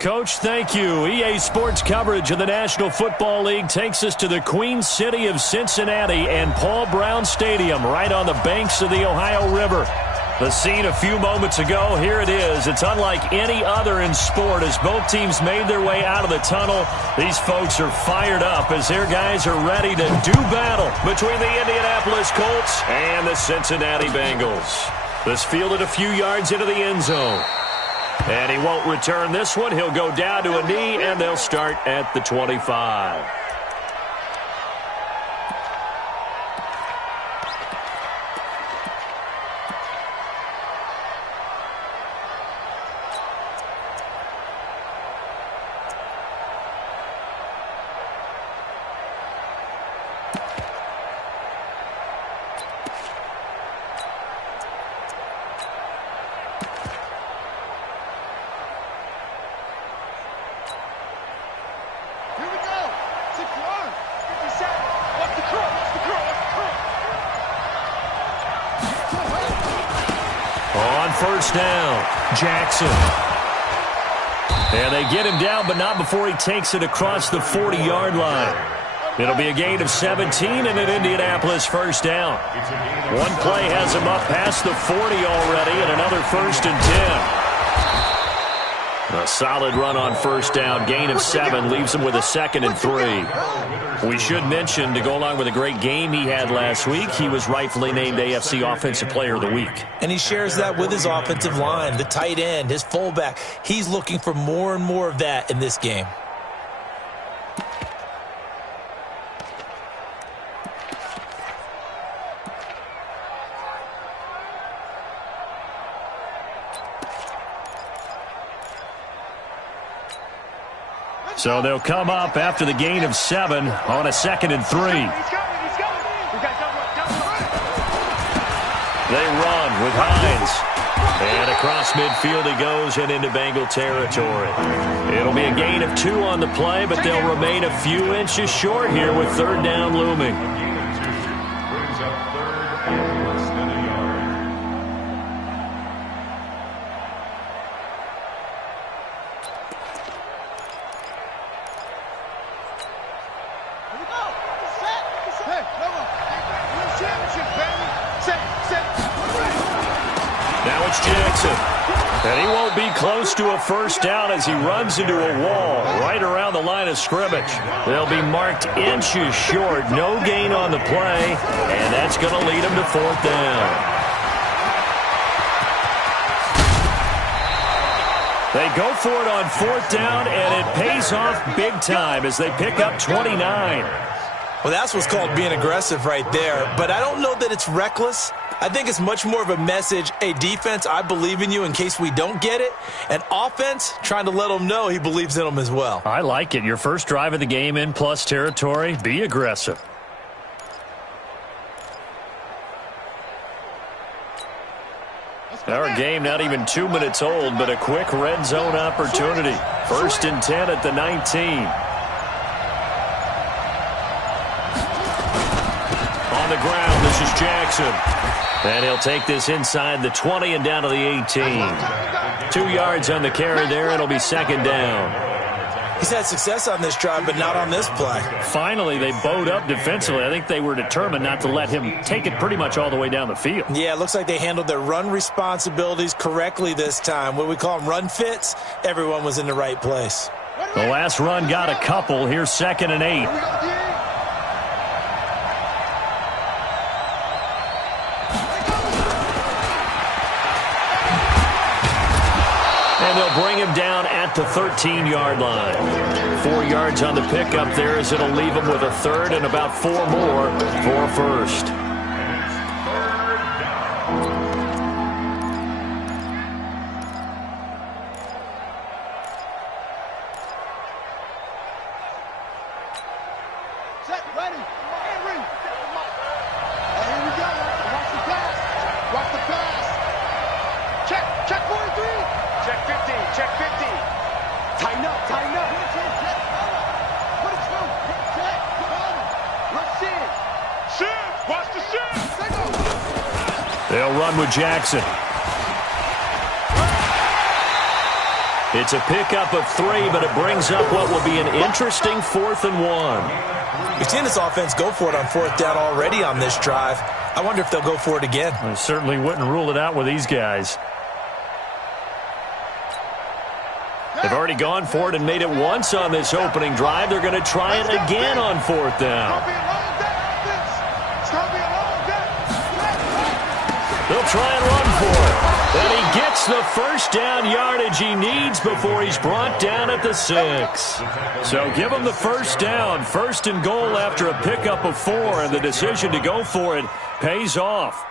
Coach, thank you. EA Sports coverage of the National Football League takes us to the Queen City of Cincinnati and Paul Brown Stadium right on the banks of the Ohio River. The scene a few moments ago, here it is. It's unlike any other in sport as both teams made their way out of the tunnel. These folks are fired up as their guys are ready to do battle between the Indianapolis Colts and the Cincinnati Bengals. This fielded a few yards into the end zone. And he won't return this one. He'll go down to a knee, and they'll start at the 25. First down, Jackson. And they get him down, but not before he takes it across the 40-yard line. It'll be a gain of 17 and an Indianapolis first down. One play has him up past the 40 already, and another 1st and 10. A solid run on first down. Gain of 7 leaves him with a 2nd and 3. We should mention, to go along with a great game he had last week, he was rightfully named AFC Offensive Player of the Week. And he shares that with his offensive line, the tight end, his fullback. He's looking for more and more of that in this game. So they'll come up after the gain of 7 on a 2nd and 3. They run with Hines. And across midfield he goes and into Bengal territory. It'll be a gain of 2 on the play, but they'll remain a few inches short here with 3rd down looming. Now it's Jackson. And he won't be close to a first down as he runs into a wall right around the line of scrimmage. They'll be marked inches short. No gain on the play, and that's going to lead him to 4th down. They go for it on 4th down, and it pays off big time as they pick up 29. Well, that's what's called being aggressive right there. But I don't know that it's reckless. I think it's much more of a message. Hey, defense, I believe in you in case we don't get it. And offense, trying to let them know he believes in them as well. I like it. Your first drive of the game in plus territory. Be aggressive. Our game not even 2 minutes old, but a quick red zone opportunity. 1st and 10 at the 19. On the ground, this is Jackson. And he'll take this inside the 20 and down to the 18. 2 yards on the carry there. It'll be 2nd down. He's had success on this drive, but not on this play. Finally, they bowed up defensively. I think they were determined not to let him take it pretty much all the way down the field. Yeah, it looks like they handled their run responsibilities correctly this time. What we call them run fits, everyone was in the right place. The last run got a couple. Here's 2nd and 8. And they'll bring him down at the 13-yard line. 4 yards on the pickup there as it'll leave him with a 3rd and about 4 more for a 1st. Set, ready, Henry. Hey, here we go. Watch the pass. Watch the pass. Check 43. Check 50, check 50. Tighten up, tighten up. What is wrong? Check, let's see it. Shift, watch the shift. They'll run with Jackson. It's a pickup of 3, but it brings up what will be an interesting 4th and 1. We've seen this offense go for it on 4th down already on this drive. I wonder if they'll go for it again. I certainly wouldn't rule it out with these guys. They've already gone for it and made it once on this opening drive. They're going to try it again on 4th down. They'll try and run for it. And he gets the first down yardage he needs before he's brought down at the 6. So give him the first down. 1st and goal after a pickup of 4, and the decision to go for it pays off.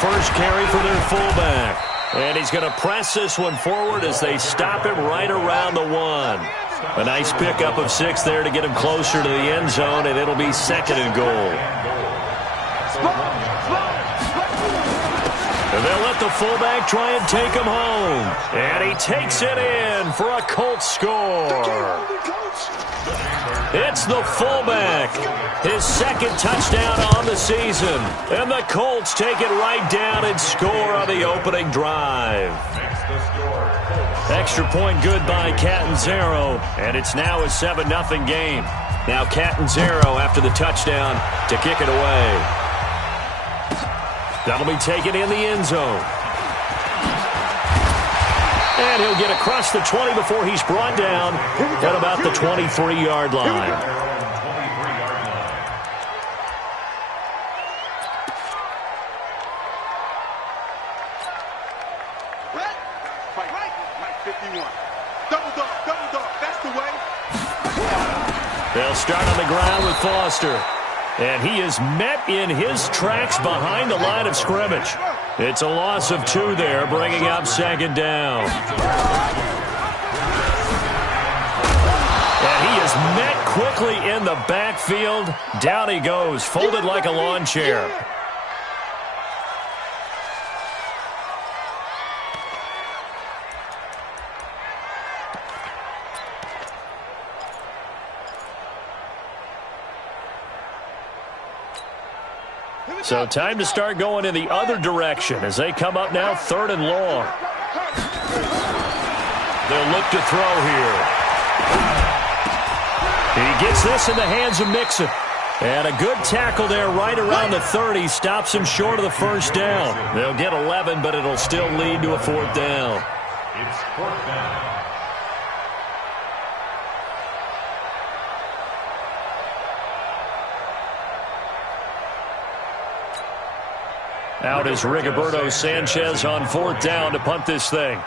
First carry for their fullback. And he's going to press this one forward as they stop him right around the 1. A nice pickup of 6 there to get him closer to the end zone, and it'll be 2nd and goal. And they'll let the fullback try and take him home. And he takes it in for a Colts score. It's the fullback. His 2nd touchdown on the season. And the Colts take it right down and score on the opening drive. Extra point good by Catanzaro. And it's now a 7-0 game. Now Catanzaro after the touchdown to kick it away. That'll be taken in the end zone. And he'll get across the 20 before he's brought down at about the 23-yard line. They'll start on the ground with Foster. And he is met in his tracks behind the line of scrimmage. It's a loss of 2 there, bringing up 2nd down. And he is met quickly in the backfield. Down he goes, folded like a lawn chair. So time to start going in the other direction as they come up now 3rd and long. They'll look to throw here. He gets this in the hands of Mixon. And a good tackle there right around the 30 stops him short of the first down. They'll get 11, but it'll still lead to a 4th down. It's 4th down. Out is Rigoberto Sanchez on 4th down to punt this thing.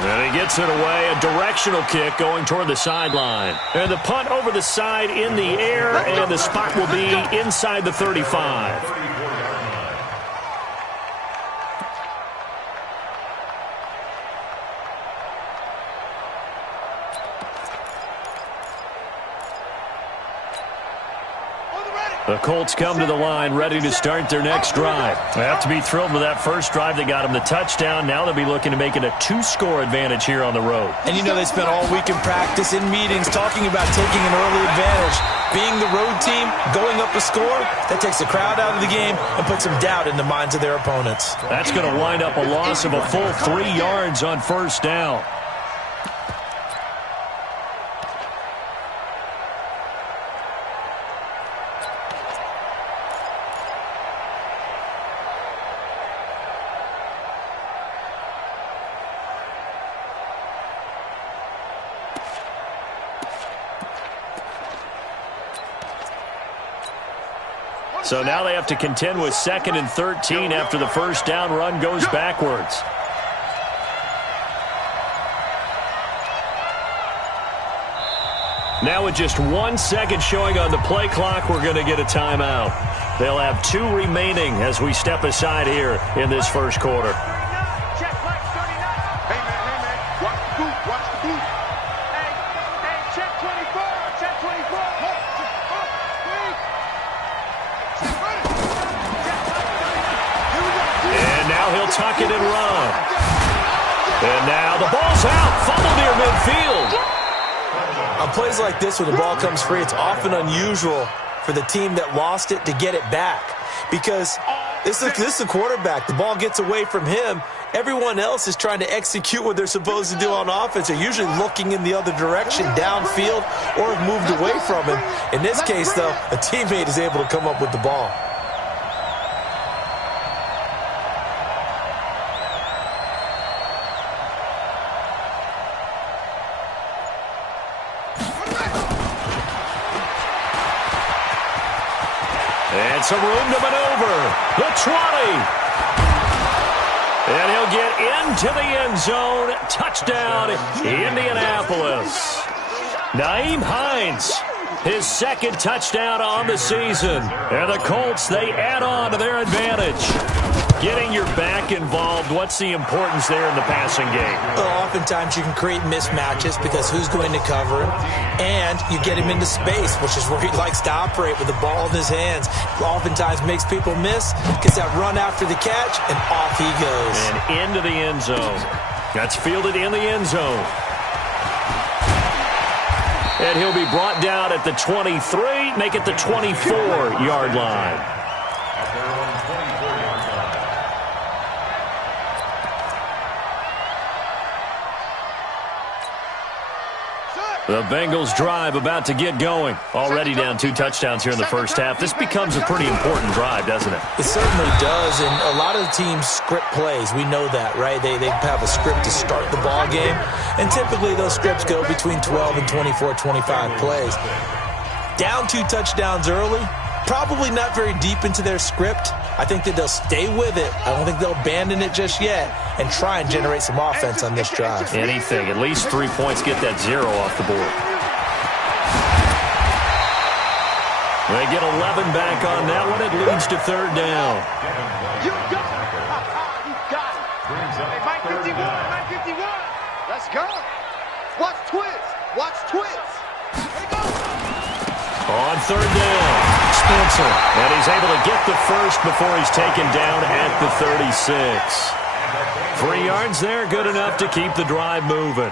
And he gets it away, a directional kick going toward the sideline. And the punt over the side in the air, and the spot will be inside the 35. The Colts come to the line ready to start their next drive. They have to be thrilled with that first drive. They got them the touchdown. Now they'll be looking to make it a 2-score advantage here on the road. And you know they spent all week in practice, in meetings, talking about taking an early advantage. Being the road team, going up a score, that takes the crowd out of the game and puts some doubt in the minds of their opponents. That's going to wind up a loss of a full 3 yards on first down. So now they have to contend with 2nd and 13 after the first down run goes backwards. Now with just 1 second showing on the play clock, we're going to get a timeout. They'll have 2 remaining as we step aside here in this first quarter. tuck it and run. And now the ball's out. Fumble near midfield. On plays like this, when the ball comes free, it's often unusual for the team that lost it to get it back. Because this is the quarterback. The ball gets away from him. Everyone else is trying to execute what they're supposed to do on offense. They're usually looking in the other direction, downfield, or have moved away from him. In this case, though, a teammate is able to come up with the ball. And some room to maneuver. The 20. And he'll get into the end zone. Touchdown, Indianapolis. Nyheim Hines, his second touchdown on the season. And the Colts, they add on to their advantage. Getting your back involved, what's the importance there in the passing game? Well, oftentimes you can create mismatches because who's going to cover him, and you get him into space, which is where he likes to operate with the ball in his hands. Oftentimes makes people miss, gets that run after the catch, and off he goes. And into the end zone. That's fielded in the end zone. And he'll be brought down at the 23, make it the 24-yard line. The Bengals drive about to get going. Already down 2 touchdowns here in the first half. This becomes a pretty important drive, doesn't it? It certainly does, and a lot of the teams script plays. We know that, right? They have a script to start the ball game, and typically those scripts go between 12 and 24, 25 plays. Down 2 touchdowns early, probably not very deep into their script. I think that they'll stay with it. I don't think they'll abandon it just yet and try and generate some offense on this drive. Anything. At least 3 points, get that 0 off the board. They get 11 back on that one. It leads to 3rd down. You got it. You got it. Hey, Mike 51, Mike 51. Let's go. Watch Twitch. Watch Twitch. Here we go. On 3rd down, Spencer. And he's able to get the first before he's taken down at the 36. 3 yards there, good enough to keep the drive moving.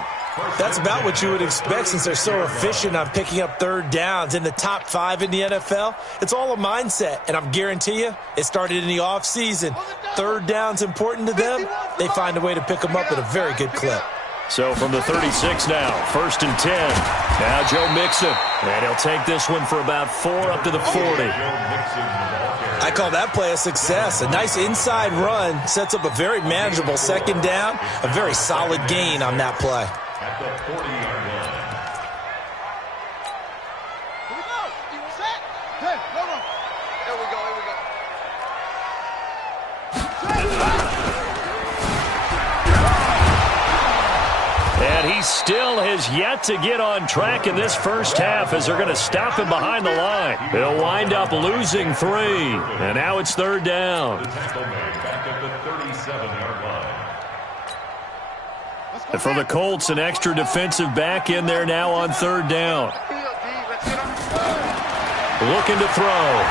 That's about what you would expect since they're so efficient on picking up 3rd downs. In the top 5 in the NFL, it's all a mindset. And I'm guarantee you, it started in the offseason. 3rd down's important to them. They find a way to pick them up at a very good clip. So from the 36 now, 1st and 10. Now Joe Mixon. And he'll take this one for about 4 up to the 40. I call that play a success. A nice inside run sets up a very manageable 2nd down. A very solid gain on that play. At the 40-yard line. Here we go. You set. Hey, no, no. Here we go. Here we go. And he still has yet to get on track in this first half as they're going to stop him behind the line. He'll wind up losing 3. And now it's 3rd down. The tackle man back at the 37-yard line. And for the Colts, an extra defensive back in there now on 3rd down. Looking to throw.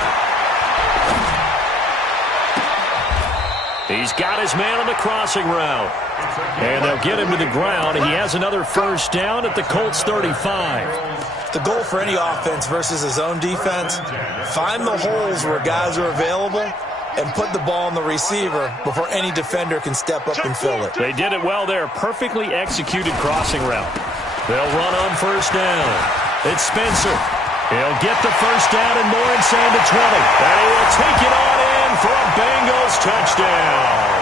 He's got his man on the crossing route. And they'll get him to the ground. He has another first down at the Colts 35. The goal for any offense versus his own defense, find the holes where guys are available and put the ball on the receiver before any defender can step up and fill it. They did it well there. Perfectly executed crossing route. They'll run on 1st down. It's Spencer. He'll get the first down and more inside the 20. And he will take it on in for a Bengals touchdown.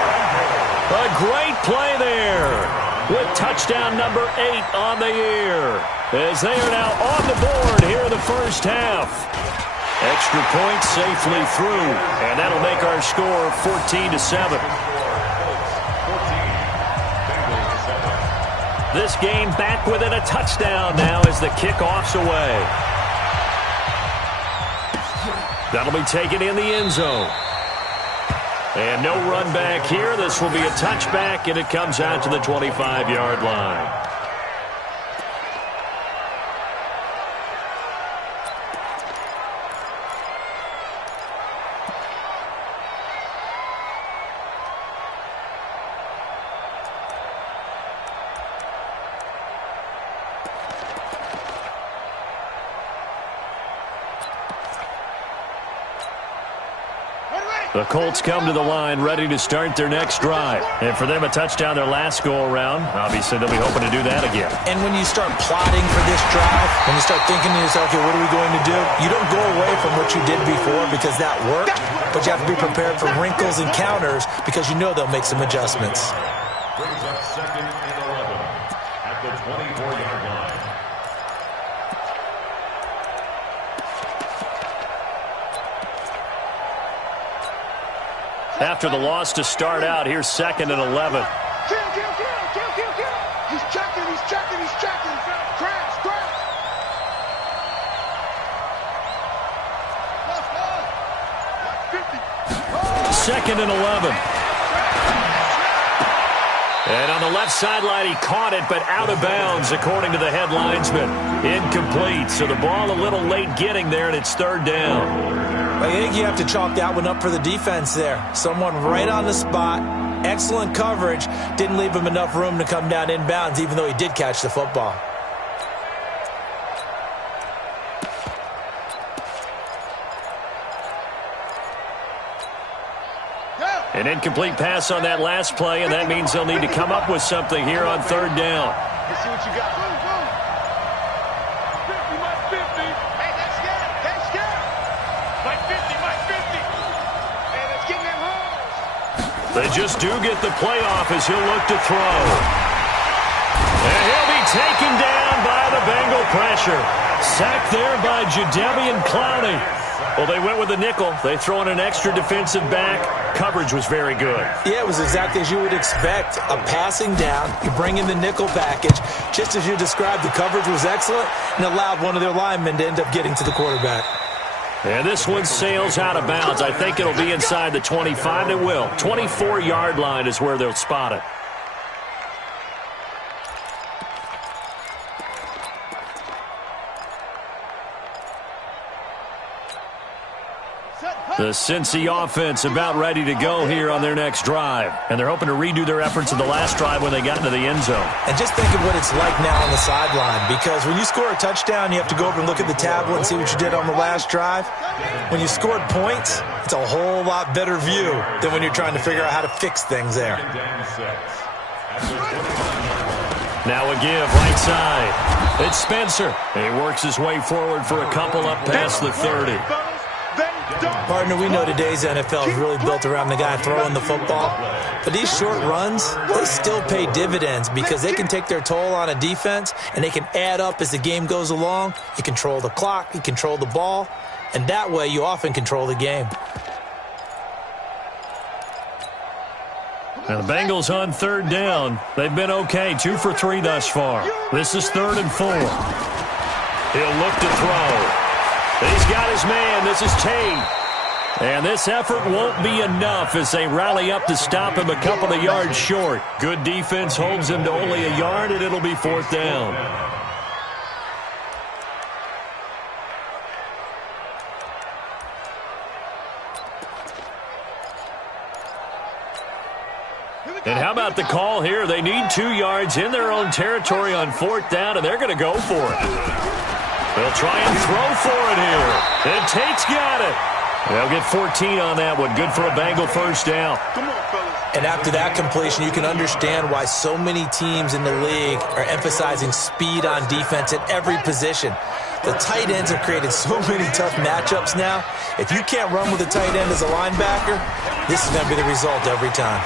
A great play there with touchdown number 8 on the year as they are now on the board here in the first half. Extra point safely through, and that'll make our score 14-7. This game back within a touchdown now as the kickoff's away. That'll be taken in the end zone. And no run back here. This will be a touchback, and it comes out to the 25-yard line. The Colts come to the line ready to start their next drive. And for them, a touchdown their last go-around. Obviously, they'll be hoping to do that again. And when you start plotting for this drive, when you start thinking to yourself, okay, what are we going to do? You don't go away from what you did before because that worked, but you have to be prepared for wrinkles and counters because you know they'll make some adjustments. Brings up 2nd and 11 at the 24-yard line. After the loss to start out, here's 2nd and 11. Kill. He's checking. Crash. Let's go. 2nd and 11. And on the left sideline, he caught it, but out of bounds, according to the head linesman. Incomplete, so the ball a little late getting there, and it's 3rd down. I think you have to chalk that one up for the defense there. Someone right on the spot, excellent coverage, didn't leave him enough room to come down inbounds, even though he did catch the football. An incomplete pass on that last play, and that means they'll need to come up with something here on 3rd down. Let's see what you got. 50, my 50. Hey, that's scared. My 50. Hey, let's get them holes. They just do get the playoff as he'll look to throw. And he'll be taken down by the Bengal pressure. Sacked there by Jadeveon Clowney. Well, they went with the nickel. They throw in an extra defensive back. Coverage was very good. Yeah, it was exactly as you would expect. A passing down, you bring in the nickel package. Just as you described, the coverage was excellent and allowed one of their linemen to end up getting to the quarterback. And this one sails out of bounds. I think it'll be inside the 25. It will. 24-yard line is where they'll spot it. The Cincy offense about ready to go here on their next drive. And they're hoping to redo their efforts of the last drive when they got into the end zone. And just think of what it's like now on the sideline, because when you score a touchdown, you have to go over and look at the tablet and see what you did on the last drive. When you scored points, it's a whole lot better view than when you're trying to figure out how to fix things there. Now a give right side. It's Spencer. He works his way forward for a couple up past the 30. Partner, we know today's NFL is really built around the guy throwing the football. But these short runs, they still pay dividends because they can take their toll on a defense and they can add up as the game goes along. You control the clock, you control the ball, and that way you often control the game. Now the Bengals on 3rd down. They've been okay, 2 for 3 thus far. This is 3rd and 4. He'll look to throw. He's got his man. This is Tate. And this effort won't be enough as they rally up to stop him a couple of yards short. Good defense holds him to only a yard, and it'll be 4th down. And how about the call here? They need 2 yards in their own territory on 4th down, and they're going to go for it. They'll try and throw for it here. And Tate's got it. They'll get 14 on that one. Good for a Bengal 1st down. And after that completion, you can understand why so many teams in the league are emphasizing speed on defense at every position. The tight ends have created so many tough matchups now. If you can't run with a tight end as a linebacker, this is going to be the result every time.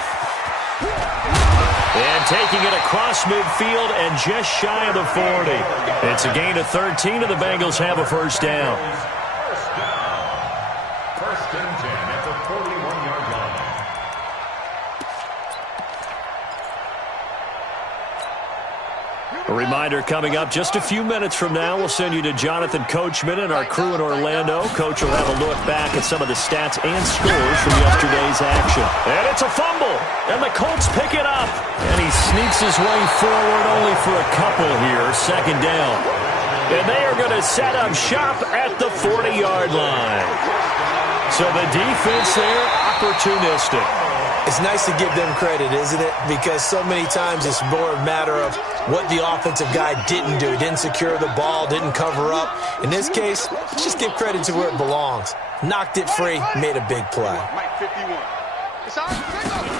And taking it across midfield and just shy of the 40. It's a gain of 13, and the Bengals have a 1st down. 1st and 10 at the 41-yard line. A reminder coming up just a few minutes from now, we'll send you to Jonathan Coachman and our crew in Orlando. Coach will have a look back at some of the stats and scores from yesterday's action. And it's a fumble, and the Colts pick it up. And he sneaks his way forward only for a couple here, 2nd down. And they are going to set up shop at the 40-yard line. So the defense there, opportunistic. It's nice to give them credit, isn't it? Because so many times it's more a matter of what the offensive guy didn't do. He didn't secure the ball, didn't cover up. In this case, let's just give credit to where it belongs. Knocked it free, made a big play.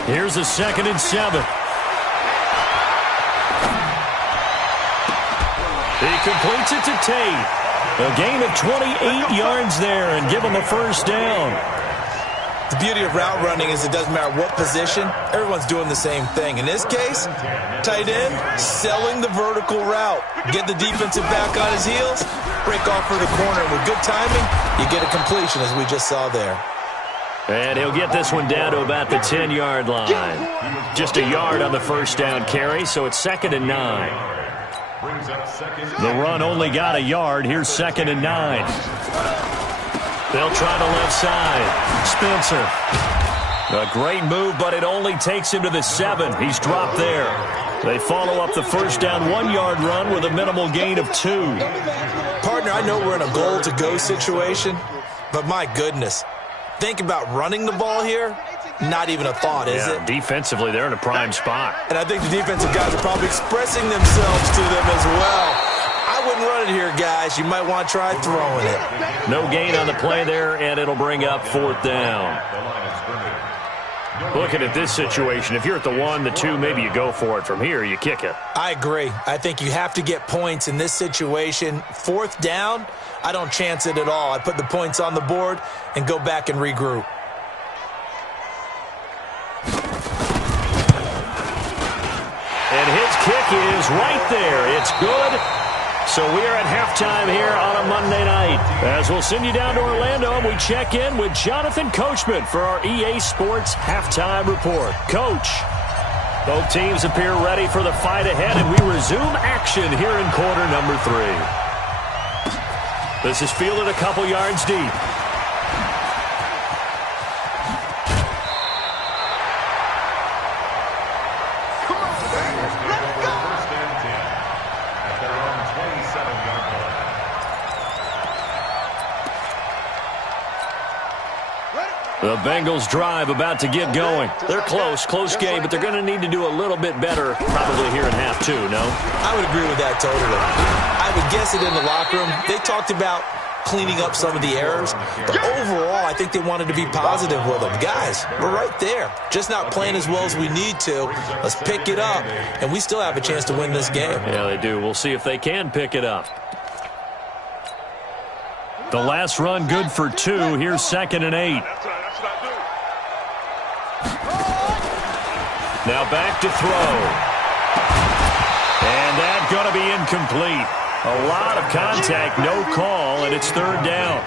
Here's a 2nd and 7. He completes it to Tate. A gain of 28 yards there and give him a first down. The beauty of route running is it doesn't matter what position, everyone's doing the same thing. In this case, tight end, selling the vertical route. Get the defensive back on his heels, break off for the corner. With good timing, you get a completion as we just saw there. And he'll get this one down to about the 10-yard line. Just a yard on the first down carry, so it's 2nd and 9. The run only got a yard. Here's 2nd and 9. They'll try the left side. Spencer. A great move, but it only takes him to the 7. He's dropped there. They follow up the first down 1-yard run with a minimal gain of 2. Partner, I know we're in a goal-to-go situation, but my goodness. Think about running the ball here. Not even a thought, is it? Defensively, they're in a prime spot. And I think the defensive guys are probably expressing themselves to them as well. I wouldn't run it here, guys. You might want to try throwing it. No gain on the play there, and it'll bring up 4th down. Looking at this situation, if you're at the 1, the 2, maybe you go for it. From here, you kick it. I agree. I think you have to get points in this situation. 4th down, I don't chance it at all. I put the points on the board and go back and regroup. And his kick is right there. It's good. So we are at halftime here on a Monday night. As we'll send you down to Orlando, and we check in with Jonathan Coachman for our EA Sports Halftime Report. Coach, both teams appear ready for the fight ahead, and we resume action here in quarter number 3. This is fielded a couple yards deep. The Bengals drive about to get going. They're close game, but they're going to need to do a little bit better probably here in half 2, no? I would agree with that totally. I would guess it in the locker room. They talked about cleaning up some of the errors, but overall, I think they wanted to be positive with them. Guys, we're right there. Just not playing as well as we need to. Let's pick it up, and we still have a chance to win this game. Yeah, they do. We'll see if they can pick it up. The last run good for 2. Here's 2nd and 8. Now back to throw. And that's going to be incomplete. A lot of contact, no call, and it's 3rd down.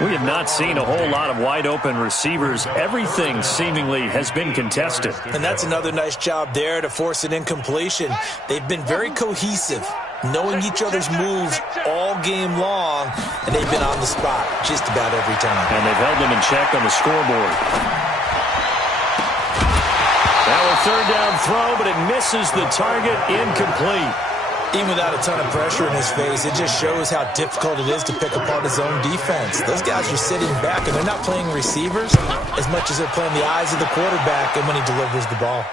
We have not seen a whole lot of wide-open receivers. Everything seemingly has been contested. And that's another nice job there to force an incompletion. They've been very cohesive, knowing each other's moves all game long, and they've been on the spot just about every time. And they've held them in check on the scoreboard. Now a 3rd down throw, but it misses the target, incomplete. Even without a ton of pressure in his face, it just shows how difficult it is to pick apart his own defense. Those guys are sitting back, and they're not playing receivers as much as they're playing the eyes of the quarterback and when he delivers the ball.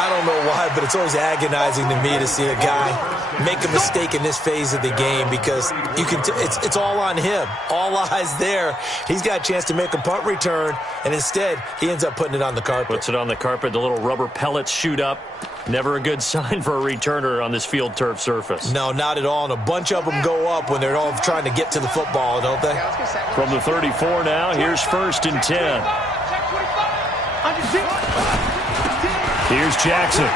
I don't know why, but it's always agonizing to me to see a guy make a mistake in this phase of the game because you can it's all on him. All eyes there. He's got a chance to make a punt return, and instead he ends up putting it on the carpet. Puts it on the carpet. The little rubber pellets shoot up. Never a good sign for a returner on this field turf surface. No, not at all. And a bunch of them go up when they're all trying to get to the football, don't they? From the 34 now, here's 1st and 10. Here's Jackson.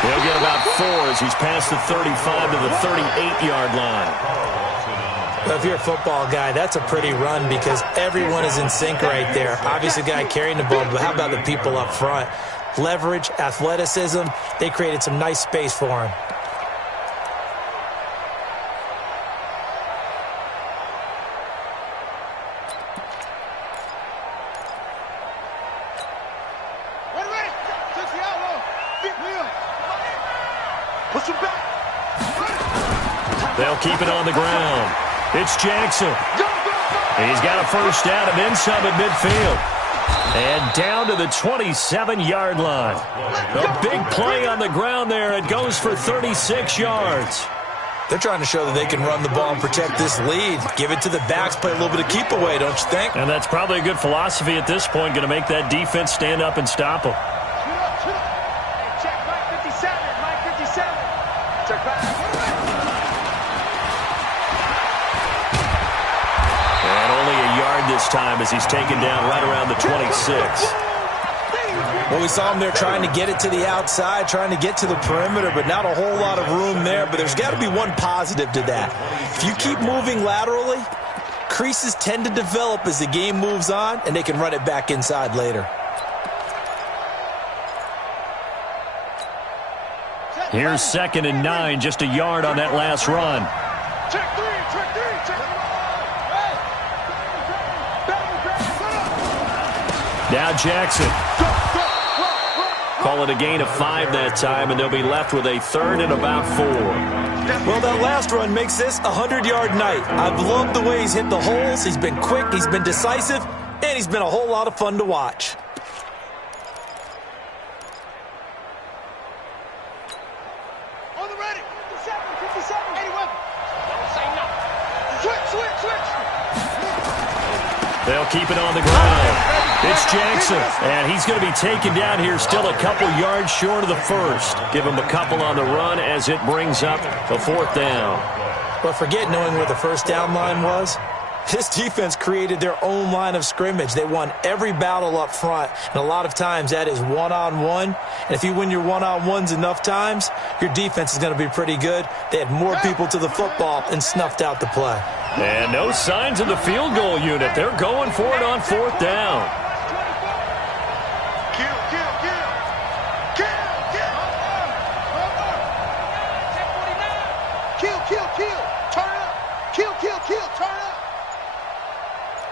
He'll get about 4 as he's past the 35 to the 38-yard line. Well, if you're a football guy, that's a pretty run because everyone is in sync right there. Obviously, the guy carrying the ball, but how about the people up front? Leverage, athleticism, they created some nice space for him. They'll keep it on the ground. It's Jackson. He's got a first down and then some at midfield. And down to the 27-yard line. A big play on the ground there. It goes for 36 yards. They're trying to show that they can run the ball and protect this lead. Give it to the backs, play a little bit of keep away, don't you think? And that's probably a good philosophy at this point, going to make that defense stand up and stop them. Check Mike 57. Mike 57. Check back. And only a yard this time as he's taken down right around the 26. Well, we saw him there trying to get it to the outside, trying to get to the perimeter, but not a whole lot of room there. But there's got to be one positive to that. If you keep moving laterally, creases tend to develop as the game moves on, and they can run it back inside later. Here's 2nd and 9, just a yard on that last run. Check three, check three, check three. Now Jackson. Call it a gain of 5 that time, and they'll be left with a 3rd and about 4. Well, that last run makes this a 100-yard night. I've loved the way he's hit the holes. He's been quick, he's been decisive, and he's been a whole lot of fun to watch. On the ready. 57, 57, 81. Don't say no. Switch, switch, switch. They'll keep it on the ground. It's Jackson, and he's going to be taken down here still a couple yards short of the first. Give him a couple on the run as it brings up a 4th down. But forget knowing where the first down line was. This defense created their own line of scrimmage. They won every battle up front, and a lot of times that is one-on-one. And if you win your one-on-ones enough times, your defense is going to be pretty good. They had more people to the football and snuffed out the play. And no signs of the field goal unit. They're going for it on 4th down. Kill, kill, kill. Kill, kill. Kill, kill, kill. Turn it up. Kill, kill, kill. Turn it up.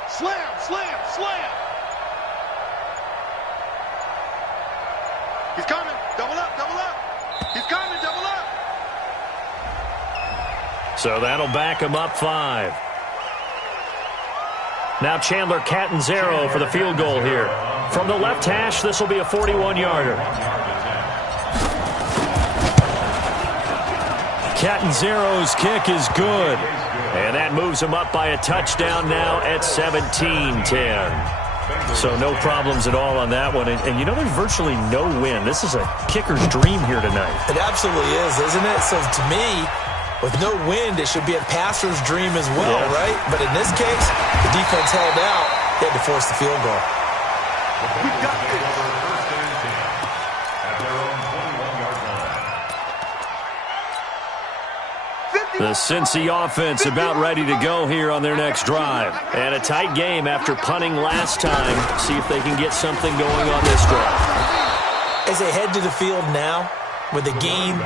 Slam, slam, slam. He's coming. Double up, double up. He's coming, double up. So that'll back him up 5. Now Chandler Catanzaro for the field goal here. From the left hash, this will be a 41-yarder. Catanzaro's kick is good. And that moves him up by a touchdown now at 17-10. So no problems at all on that one. And you know, there's virtually no win. This is a kicker's dream here tonight. It absolutely is, isn't it? So to me, with no wind, it should be a passer's dream as well, right? But in this case, the defense held out. They had to force the field goal. We got this. The Cincy offense about ready to go here on their next drive. And a tight game after punting last time. See if they can get something going on this drive. As they head to the field now, with the game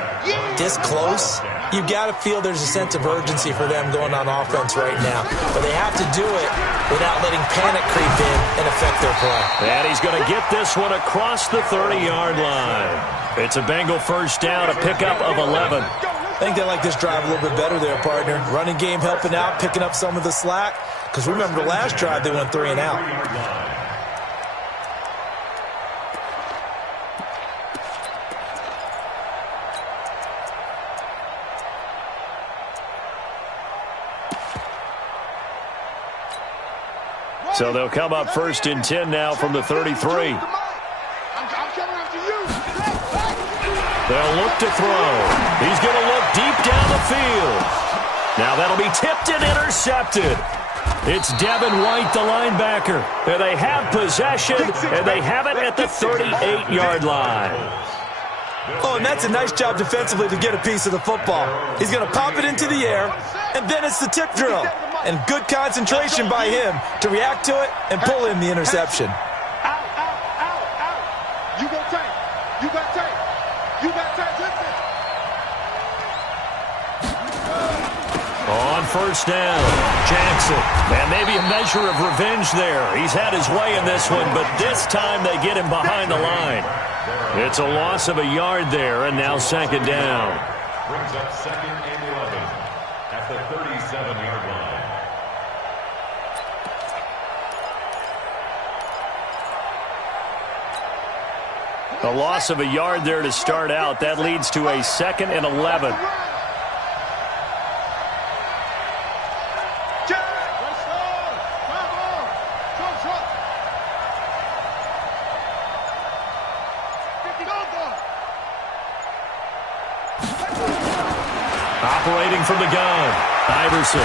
this close, you've got to feel there's a sense of urgency for them going on offense right now. But they have to do it without letting panic creep in and affect their play. And he's going to get this one across the 30-yard line. It's a Bengal first down, a pickup of 11. I think they like this drive a little bit better there, partner. Running game helping out, picking up some of the slack. Because remember, the last drive they went 3 and out. So they'll come up 1st and 10 now from the 33. They'll look to throw. He's going to look deep down the field. Now that'll be tipped and intercepted. It's Devin White, the linebacker. And they have possession, and they have it at the 38-yard line. Oh, and that's a nice job defensively to get a piece of the football. He's going to pop it into the air, and then it's the tip drill. And good concentration by him to react to it and pull in the interception. Out, out, out, out. You go tight. You got tight. You got tight. Listen. On first down, Jackson. And maybe a measure of revenge there. He's had his way in this one, but this time they get him behind the line. It's a loss of a yard there, and now 2nd down. Brings up 2nd and 11 at the 37-yard line. A loss of a yard there to start out. That leads to a 2nd and 11. Operating from the gun, Iverson.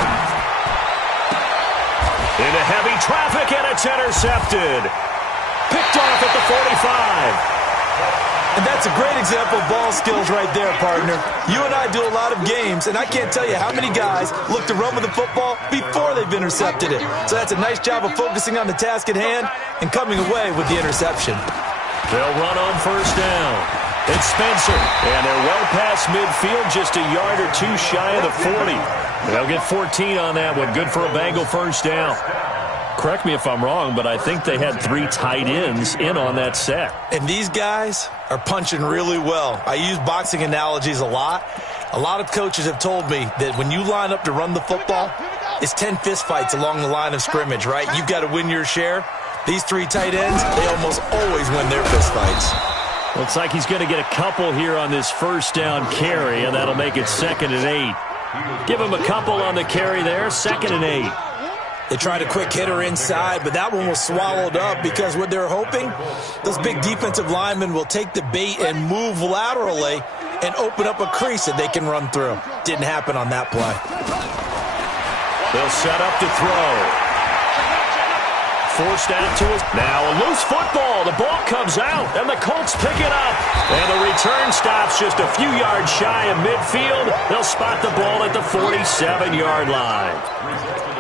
Into heavy traffic, and it's intercepted. Picked off at the 45. And that's a great example of ball skills right there, partner. You and I do a lot of games, and I can't tell you how many guys look to run with the football before they've intercepted it. So that's a nice job of focusing on the task at hand and coming away with the interception. They'll run on first down. It's Spencer, and they're well past midfield, just a yard or two shy of the 40. They'll get 14 on that one. Good for a Bengal first down. Correct me if I'm wrong, but I think they had 3 tight ends in on that set. And these guys are punching really well. I use boxing analogies a lot. A lot of coaches have told me that when you line up to run the football, it's 10 fistfights along the line of scrimmage, right? You've got to win your share. These 3 tight ends, they almost always win their fistfights. Looks like he's going to get a couple here on this first down carry, and that'll make it 2nd and 8. Give him a couple on the carry there, 2nd and 8. They tried a quick hitter inside, but that one was swallowed up because what they're hoping, those big defensive linemen will take the bait and move laterally and open up a crease that they can run through. Didn't happen on that play. They'll set up to throw. Forced out to us. Now a loose football. The ball comes out, and the Colts pick it up. And the return stops just a few yards shy of midfield. They'll spot the ball at the 47-yard line.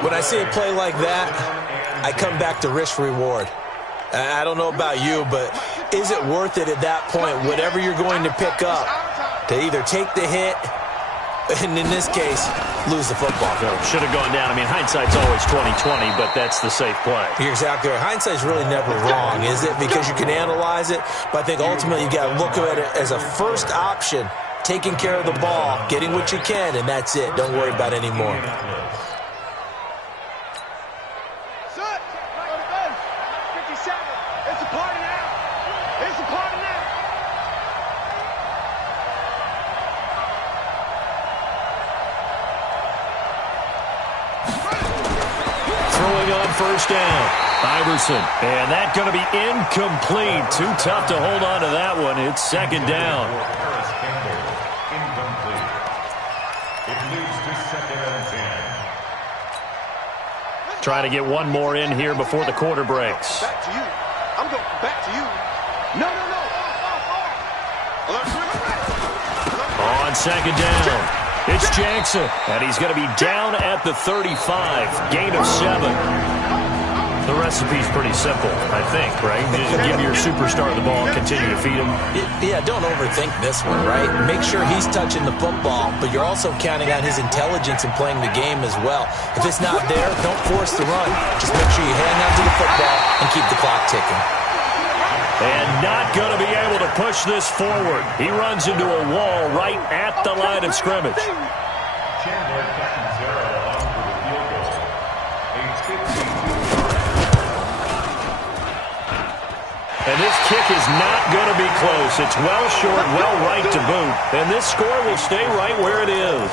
When I see a play like that, I come back to risk-reward. I don't know about you, but is it worth it at that point, whatever you're going to pick up, to either take the hit, and in this case, lose the football? Should have gone down. I mean, hindsight's always 20/20, but that's the safe play. You're exactly right. Hindsight's really never wrong, is it? Because you can analyze it, but I think ultimately you got to look at it as a first option, taking care of the ball, getting what you can, and that's it. Don't worry about any more. First down, Iverson, and that's going to be incomplete. Too tough to hold on to that one. It's 2nd down. Incomplete. It leads to 2nd and 10. Trying to get one more in here before the quarter breaks. Back to you. I'm going back to you. No. On 2nd down, it's Jackson, and he's going to be down at the 35. Gain of 7. The recipe's pretty simple, I think, right? You just give your superstar the ball, continue to feed him. Yeah, don't overthink this one, right? Make sure he's touching the football, but you're also counting on his intelligence in playing the game as well. If it's not there, don't force the run. Just make sure you hang on to the football and keep the clock ticking. And not going to be able to push this forward. He runs into a wall right at the line of scrimmage. Chandler Catanzaro on for the field goal. A 52. And this kick is not going to be close. It's well short, well right to boot. And this score will stay right where it is.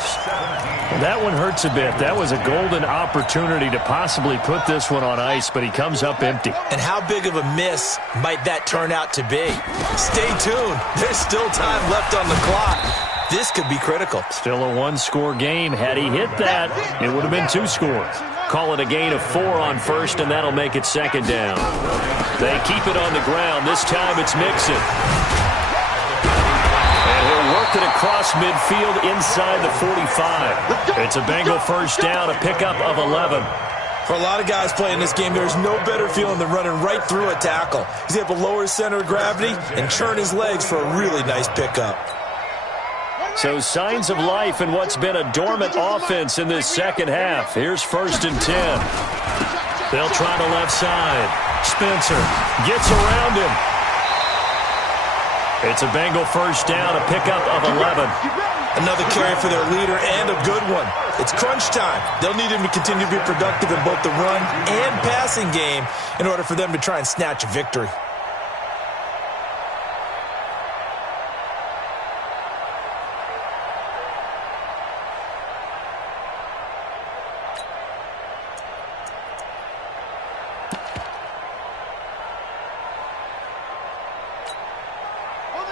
And that one hurts a bit. That was a golden opportunity to possibly put this one on ice, but he comes up empty. And how big of a miss might that turn out to be? Stay tuned. There's still time left on the clock. This could be critical. Still a one-score game. Had he hit that, it would have been 2 scores. Call it a gain of 4 on first, and that'll make it 2nd down. They keep it on the ground. This time it's Mixon. And he'll work it across midfield inside the 45. It's a Bengal first down, a pickup of 11. For a lot of guys playing this game, there's no better feeling than running right through a tackle. He's able to lower his center of gravity and churn his legs for a really nice pickup. So signs of life in what's been a dormant offense in this second half. Here's 1st and 10. They'll try the left side. Spencer gets around him. It's a Bengal first down, a pickup of 11. Another carry for their leader and a good one. It's crunch time. They'll need him to continue to be productive in both the run and passing game in order for them to try and snatch a victory.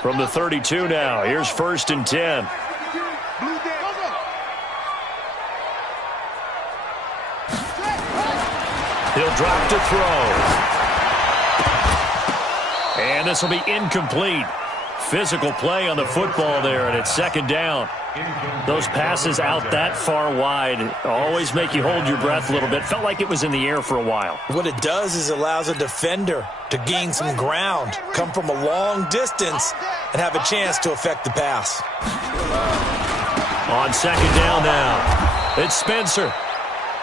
From the 32 now, here's 1st and 10. He'll drop to throw. And this will be incomplete. Physical play on the football there, and it's 2nd down. Those passes out that far wide always make you hold your breath a little bit. Felt like it was in the air for a while. What it does is it allows a defender to gain some ground, come from a long distance, and have a chance to affect the pass. On 2nd down now, it's Spencer.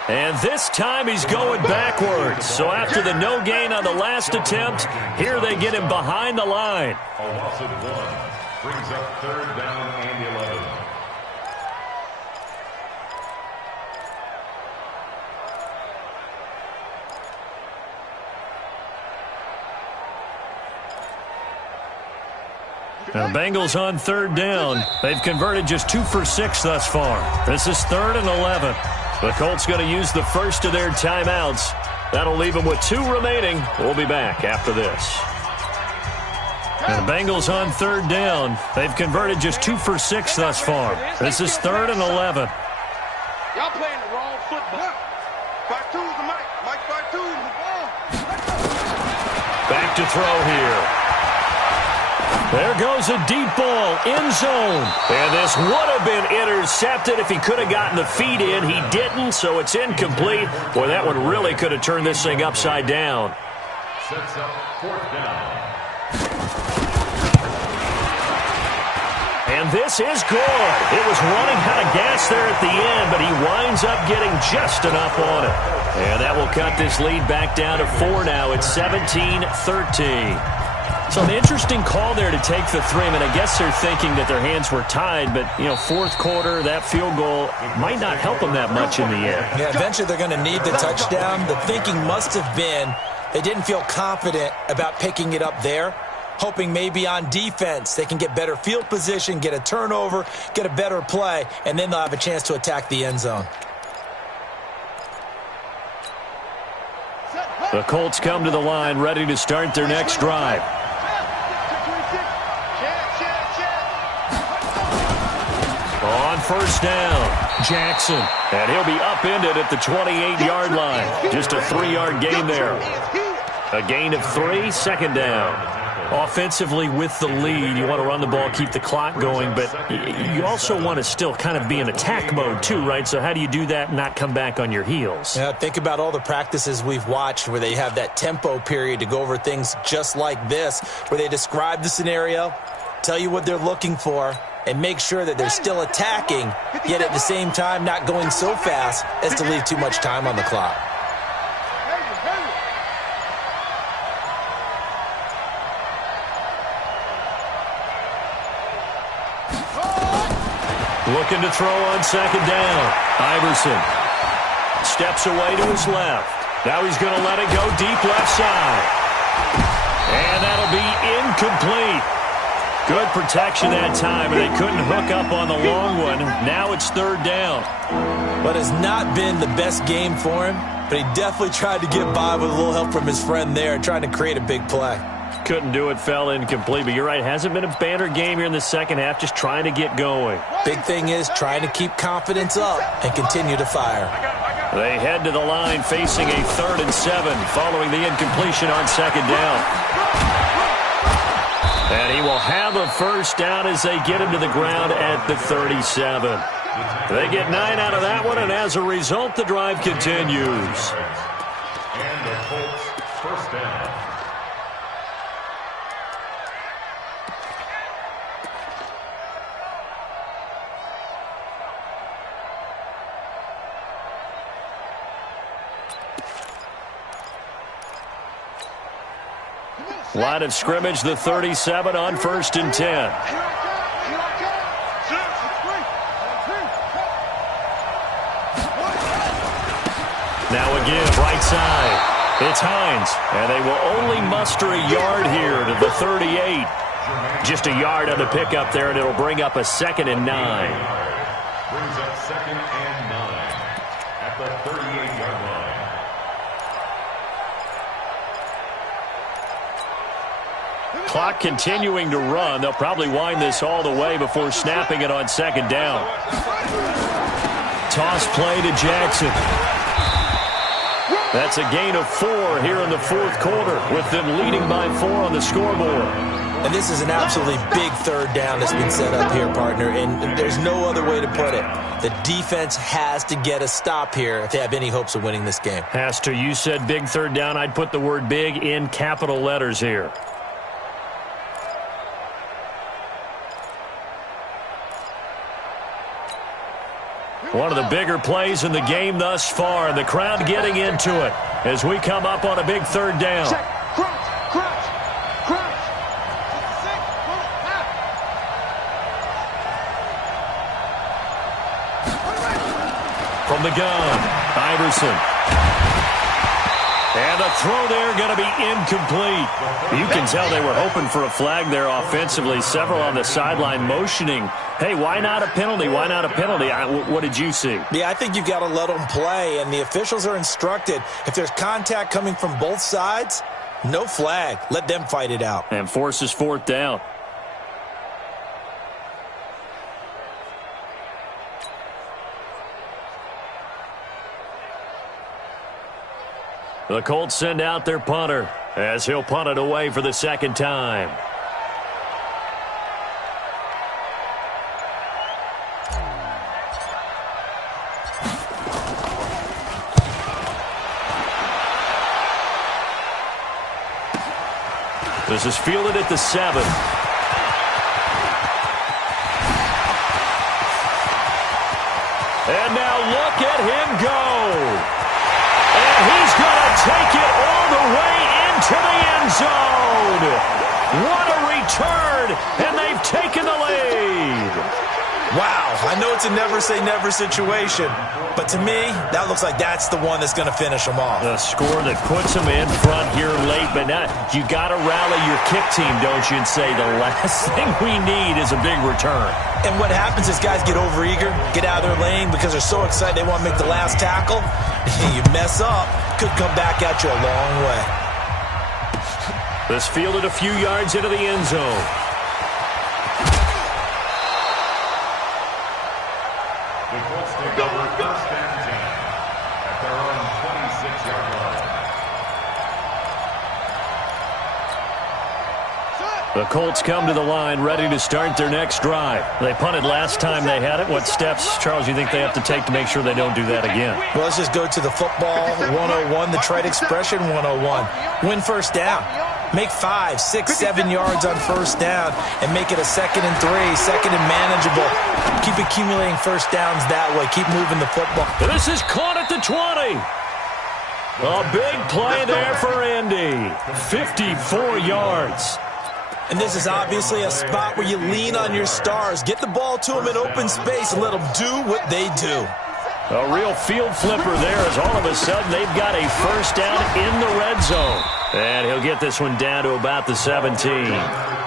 And this time he's going backwards. So after the no gain on the last attempt, here they get him behind the line. A loss of 1 brings up 3rd down and 11. Now the Bengals on 3rd down. They've converted just 2 for 6 thus far. This is 3rd and 11. The Colts going to use the first of their timeouts. That'll leave them with 2 remaining. We'll be back after this. And the Bengals on 3rd down. They've converted just 2 for 6 thus far. This is 3rd and 11. Y'all playing the wrong football. 5-2's the mic. Mike 5-2's the ball. Back to throw here. There goes a deep ball, end zone. And this would have been intercepted if he could have gotten the feet in. He didn't, so it's incomplete. Boy, that one really could have turned this thing upside down. Sets up 4th down. And this is good. It was running out of gas there at the end, but he winds up getting just enough on it. And that will cut this lead back down to 4 now. It's 17-13. So an interesting call there to take the 3. I mean, I guess they're thinking that their hands were tied, but, 4th quarter, that field goal might not help them that much in the end. Yeah, eventually they're going to need the touchdown. The thinking must have been they didn't feel confident about picking it up there, hoping maybe on defense they can get better field position, get a turnover, get a better play, and then they'll have a chance to attack the end zone. The Colts come to the line ready to start their next drive. On 1st down, Jackson. And he'll be upended at the 28-yard line. Just a 3-yard gain there. A gain of 3, 2nd down. Offensively with the lead, you want to run the ball, keep the clock going, but you also want to still kind of be in attack mode too, right? So how do you do that and not come back on your heels? Yeah, think about all the practices we've watched where they have that tempo period to go over things just like this, where they describe the scenario, tell you what they're looking for, and make sure that they're still attacking, yet at the same time not going so fast as to leave too much time on the clock. Looking to throw on 2nd down. Iverson steps away to his left. Now he's going to let it go deep left side. And that'll be incomplete. Good protection that time, and they couldn't hook up on the long one. Now it's 3rd down. But it's not been the best game for him, but he definitely tried to get by with a little help from his friend there, trying to create a big play. Couldn't do it, fell incomplete. But you're right, hasn't been a banner game here in the second half, just trying to get going. Big thing is trying to keep confidence up and continue to fire. They head to the line facing a 3rd and 7 following the incompletion on 2nd down. And he will have a 1st down as they get him to the ground at the 37. They get 9 out of that one, and as a result, the drive continues. And the Colts 1st down. Line of scrimmage, the 37 on 1st and 10. Now again, right side. It's Hines, and they will only muster a yard here to the 38. Just a yard on the pickup there, and it'll bring up a 2nd and 9. Brings up 2nd and 9 at the 38-yard line. Clock continuing to run. They'll probably wind this all the way before snapping it on second down. Toss play to Jackson. That's a gain of 4 here in the fourth quarter, with them leading by 4 on the scoreboard. And this is an absolutely big third down that's been set up here, partner, and there's no other way to put it. The defense has to get a stop here if they have any hopes of winning this game. Has to. You said big third down. I'd put the word big in capital letters here. One of the bigger plays in the game thus far. The crowd getting into it as we come up on a big third down. Check. Crunch. From the gun, Iverson. And the throw there going to be incomplete. You can tell they were hoping for a flag there offensively. Several on the sideline motioning, hey, why not a penalty? Why not a penalty? What did you see? Yeah, I think you've got to let them play, and the officials are instructed. If there's contact coming from both sides, no flag. Let them fight it out. And forces fourth down. The Colts send out their punter as he'll punt it away for the second time. This is fielded at the 7. And now look at him go. And he's going to take it all the way into the end zone. What a return, and they've taken the lead. Wow, I know it's a never-say-never situation, but to me, that looks like that's the one that's going to finish them off. A score that puts them in front here late, but now you got to rally your kick team, don't you, and say the last thing we need is a big return. And what happens is guys get overeager, get out of their lane because they're so excited they want to make the last tackle. You mess up, could come back at you a long way. This fielded a few yards into the end zone. The Colts take over first and 10 at their own 26-yard line. The Colts come to the line ready to start their next drive. They punted last time they had it. What steps, Charles, you think they have to take to make sure they don't do that again? Well, let's just go to the football 101, the trite expression 101. Win first down. Make 5, 6, 7 yards on first down and make it a 2nd and 3, 2nd and manageable. Keep accumulating first downs that way. Keep moving the football. This is caught at the 20. A big play there for Indy. 54 yards. And this is obviously a spot where you lean on your stars. Get the ball to them in open space and let them do what they do. A real field flipper there as all of a sudden they've got a first down in the red zone. And he'll get this one down to about the 17.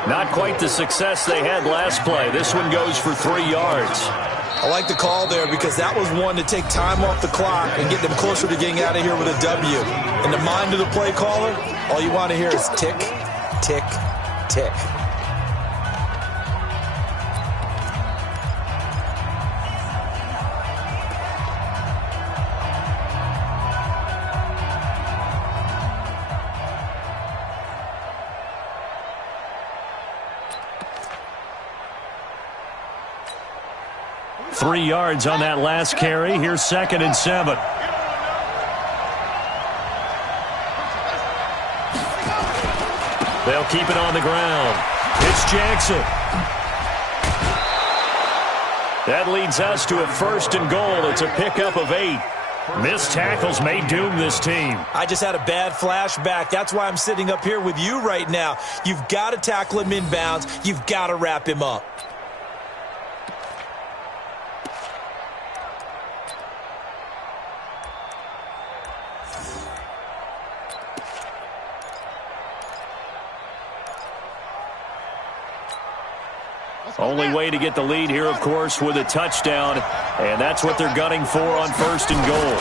Not quite the success they had last play. This one goes for 3 yards. I like the call there because that was one to take time off the clock and get them closer to getting out of here with a W. In the mind of the play caller, all you want to hear is tick, tick, tick. Three yards on that last carry. Here's 2nd and 7. They'll keep it on the ground. It's Jackson. That leads us to a 1st and goal. It's a pickup of 8. Missed tackles may doom this team. I just had a bad flashback. That's why I'm sitting up here with you right now. You've got to tackle him inbounds. You've got to wrap him up. Only way to get the lead here, of course, with a touchdown. And that's what they're gunning for on 1st and goal.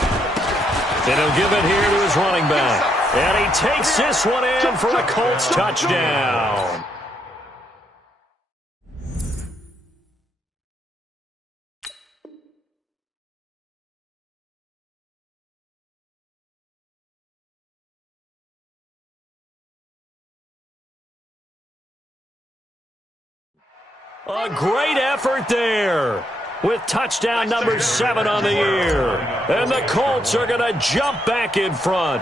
And he'll give it here to his running back. And he takes this one in for a Colts touchdown. A great effort there with touchdown number 7 on the year. And the Colts are going to jump back in front.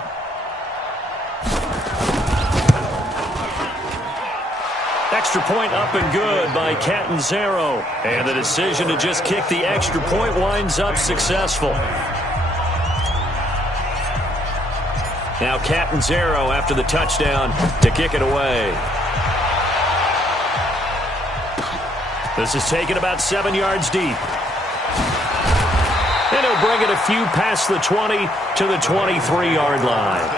Extra point up and good by Catanzaro. And the decision to just kick the extra point winds up successful. Now Catanzaro after the touchdown to kick it away. This is taken about 7 yards deep. And he'll bring it a few past the 20 to the 23-yard line.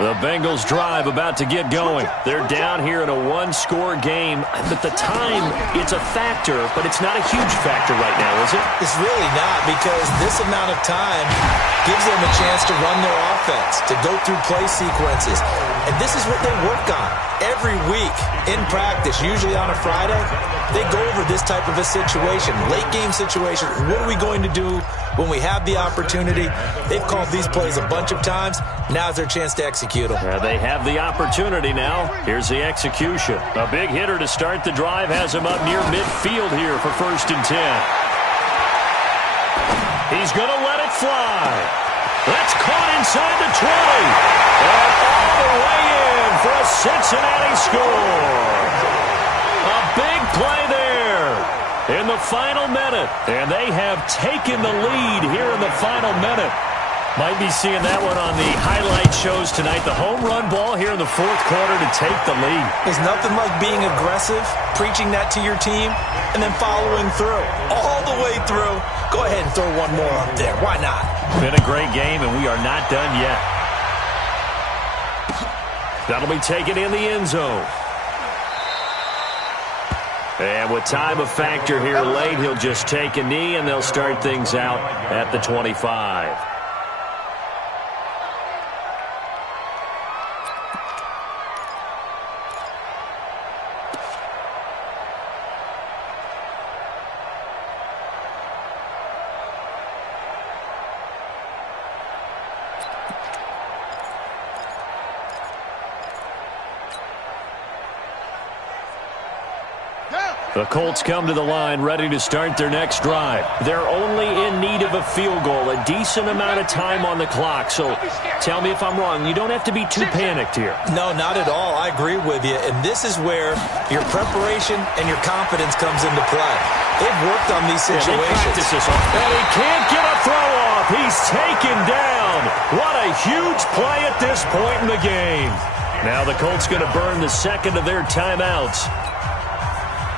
The Bengals drive about to get going. They're down here in a one-score game. But the time, it's a factor, but it's not a huge factor right now, is it? It's really not, because this amount of time gives them a chance to run their offense, to go through play sequences. And this is what they work on every week in practice, usually on a Friday. They go over this type of a situation, late-game situation. What are we going to do when we have the opportunity? They've called these plays a bunch of times. Now's their chance to execute them. They have the opportunity now. Here's the execution. A big hitter to start the drive has him up near midfield here for 1st and 10. He's going to let it fly. That's caught inside the 20. And all the way in for a Cincinnati score. A big play there in the final minute. And they have taken the lead here in the final minute. Might be seeing that one on the highlight shows tonight. The home run ball here in the 4th quarter to take the lead. There's nothing like being aggressive, preaching that to your team, and then following through. All the way through. Go ahead and throw one more up there. Why not? Been a great game, and we are not done yet. That'll be taken in the end zone. And with time a factor here late, he'll just take a knee, and they'll start things out at the 25. The Colts come to the line ready to start their next drive. They're only in need of a field goal, a decent amount of time on the clock. So tell me if I'm wrong. You don't have to be too panicked here. No, not at all. I agree with you. And this is where your preparation and your confidence comes into play. They've worked on these situations. And he can't get a throw off. He's taken down. What a huge play at this point in the game. Now the Colts going to burn the second of their timeouts,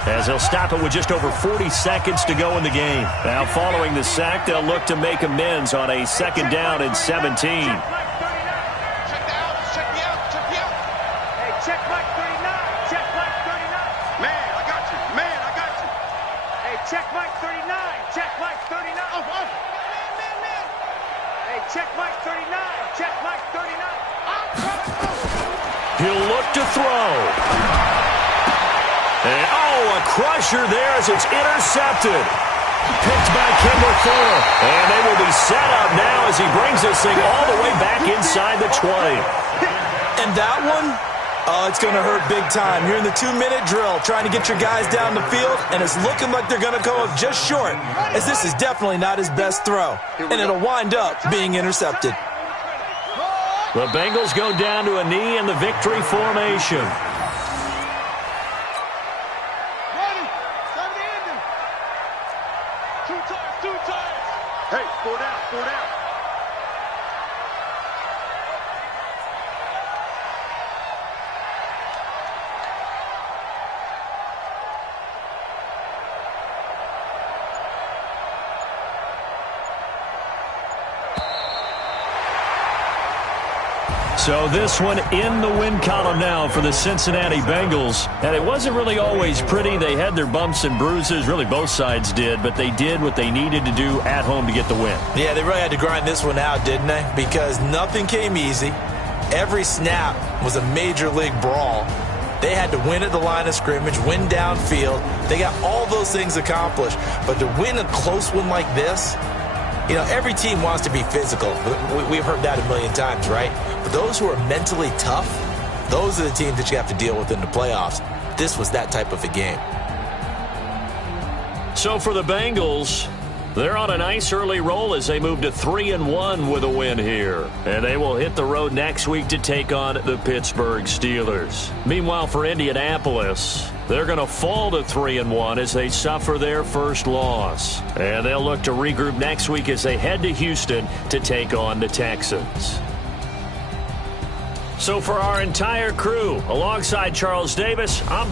as they'll stop it with just over 40 seconds to go in the game. Now, following the sack, they'll look to make amends on a 2nd down and 17. Check the out. Hey, check Mike 39. Check Mike 39. Man, I got you. Hey, check Mike 39. Check Mike 39. Man. Hey, check Mike 39. Check Mike 39. He'll look to throw. And, a crusher there as it's intercepted. Picked by Kendall Fuller. And they will be set up now as he brings this thing all the way back inside the 20. And that one, it's going to hurt big time. You're in the 2-minute drill trying to get your guys down the field, and it's looking like they're going to go up just short, as this is definitely not his best throw. And it'll wind up being intercepted. The Bengals go down to a knee in the victory formation. Hey, 4 down. So this one in the win column now for the Cincinnati Bengals. And it wasn't really always pretty. They had their bumps and bruises. Really, both sides did. But they did what they needed to do at home to get the win. Yeah, they really had to grind this one out, didn't they? Because nothing came easy. Every snap was a major league brawl. They had to win at the line of scrimmage, win downfield. They got all those things accomplished. But to win a close one like this, you know, every team wants to be physical. We've heard that a million times, right? But those who are mentally tough, those are the teams that you have to deal with in the playoffs. This was that type of a game. So for the Bengals, they're on a nice early roll as they move to 3-1 with a win here. And they will hit the road next week to take on the Pittsburgh Steelers. Meanwhile, for Indianapolis, they're going to fall to 3-1 as they suffer their first loss. And they'll look to regroup next week as they head to Houston to take on the Texans. So for our entire crew, alongside Charles Davis, I'm